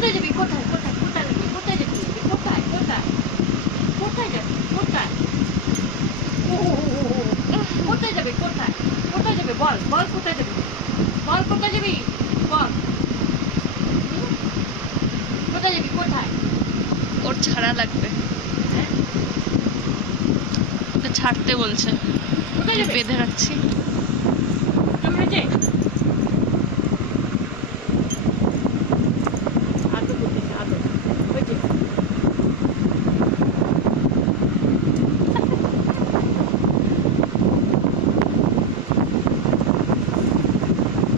কোথায় যাবি? কোথায় কোথায় কোথায় যাবি? কোথায় যাবি? কোথায় কোথায় কোথায় যাবি? কোথায় কোথায় যাবি? কোথায় কোথায় যাবি? বল বল কোথায় যাবি? বল কোথায় যাবি? বল কোথায় যাবি? কোথায়? ওর ছাড়া লাগবে, হ্যাঁ ওকে ছাড়তে বলছে, কোথায় যে যাবি? বেঁধে রাখছি। কেমন হয়েছে? আদর করতেছে আদর হয়েছে।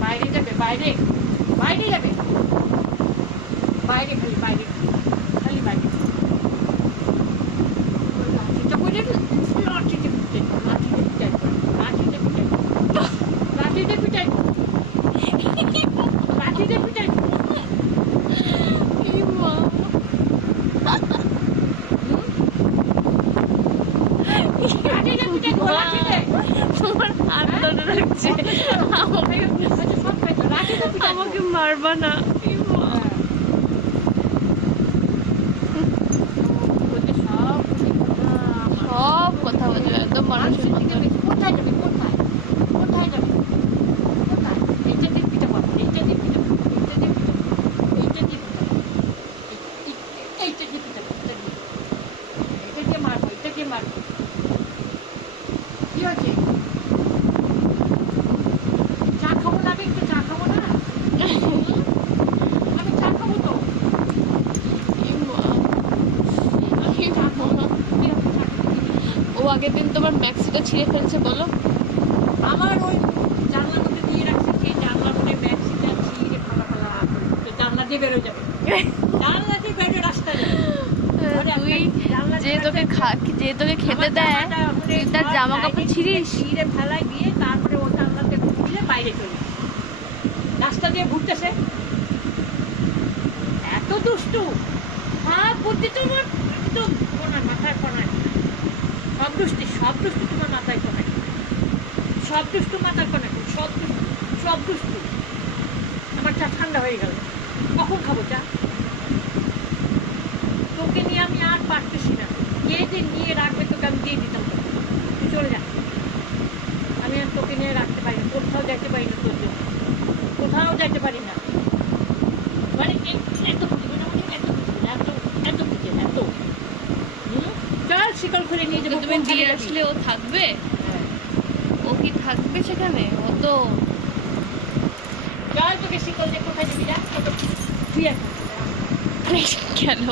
বাইরে যাবে বাইরে বাইরে যাবে বাইরে খালি বাইরে খালি বাইরে লাঠিটা করে লাঠিতে পিটাই লাঠিতে পিটাই লাঠিতে পিটাই লাঠিতে পিটাই এই মা, লাঠিতে পিটাই লাঠিতে তোমার হাত ধরে রাখছে, আমাকে সব খাইছো লাঠিতে পিটাই আমাকে মারবা না। এই মা, সব কথা বলবে একদম মানুষের মতো। কোথায় যাবে কোথায় কোথায় যাবে কোথায় এইটা দিয়ে পিঠা পাবো এইটা দিয়ে পিঠা পাবো এইটা দিয়ে পিঠা পাবো এইটা দিয়ে পিঠা পাবো এইটা দিয়ে পিঠা পাবো এইটা দিয়ে মারবো এইটা দিয়ে মারবো কি হচ্ছে চা খাবো না আমি একটু চা খাবো না আমি চা খাবো তো এই মা, আমি চা খাবো না তুই আমাকে চা খাবি? ও আগের দিন তোমার ম্যাক্সিটা ছিঁড়ে ফেলছে বলো। আমার ওই জানলার মধ্যে দিয়ে রাখছে সেই জানলার মধ্যে ম্যাক্সিটা ছিঁড়ে ফালা ফালা তো জানলা দিয়ে বেরোয় যাবে জানলা দিয়ে বেরোয় রাস্তায় যাবে তুই যে তোকে যে তোকে খেতে দেয়, তুই তার জামা কাপড় ছিঁড়িস। ছিঁড়ে ফেলায় দিয়ে তারপরে ও জানলাতে খুলে বাইরে চলে যায়। রাস্তা দিয়ে ঘুরতেছে এত দুষ্টু সব বুদ্ধি তোমার একদম কোনায় মাথায় কোনায় সব দুষ্টু তোমার মাথায় কোনায় সব দুষ্টু মাথার কোনায় সব দুষ্টু আমার চা ঠান্ডা হয়ে গেল কখন খাবো চা তোকে নিয়ে আমি আর পারতেছি না কে যে নিয়ে রাখবে তোকে আমি দিয়ে দিতাম তোকে তুই চলে যা আমি আর তোকে নিয়ে রাখতে পারি না কোথাও যাইতে পারি না তোর জন্য কোথাও যাইতে পারি না মানে এত চল শিকল খুলে নিয়ে যাবো তুমি দিয়ে আসলে ও থাকবে? ও কি থাকবে সেখানে? ও তো চল তোকে শিকল দিয়ে কোথায় যাবি যা তুই কেন